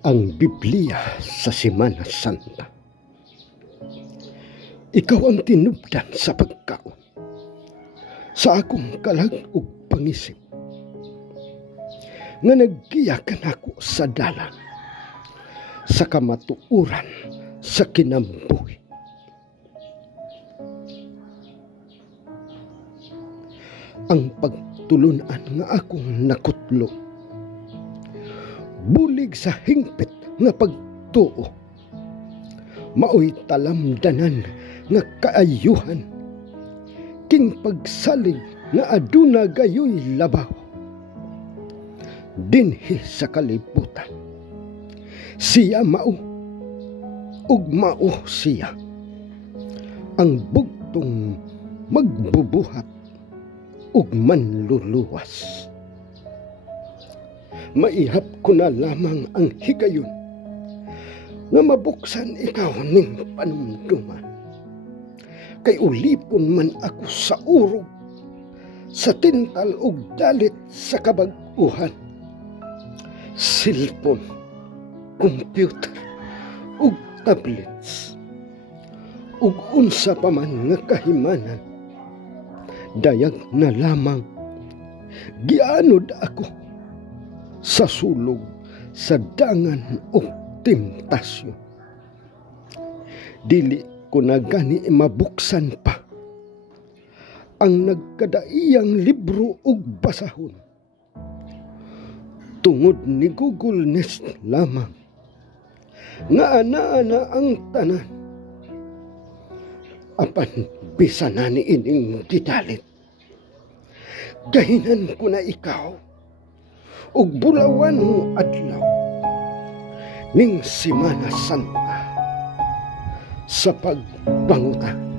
Ang Biblia sa Semana Santa. Ikaw ang tinubdan sa pagkaon, sa akong kalag ug pangisip, nga naggiyakan ako sa dalan, sa kamatuuran sa kinambuhi. Ang pagtulunan nga akong nakutlo, bulig sa hingpit nga pagtuo, maoy talamdanan nga kaayuhan, king pagsalig nga aduna gayoy labaw. Dinhi sa kalibutan, siya mao ug mao siya, ang bugtong magbubuhat ug manluluwas. Maihap ko na lamang ang higayon nga mabuksan ikaw ning panumduman. Kay ulipon man ako sa urog, sa tintal ug dalit sa kabag-uhan. Silpon, computer ug tablets ug unsa pa man nga kahimanan, dayag na lamang gianod ako sa sulog sa dangan o temptasyon. Dili ko na gani mabuksan pa ang nagkadaiyang libro ug basahon, tungod ni Google Nest lamang nga ana ang tanan. Apan bisan na ni ining gidalit, gahinan ko na ikaw ug bulawan mo adlaw ning Semana Santa sa pagbangutan.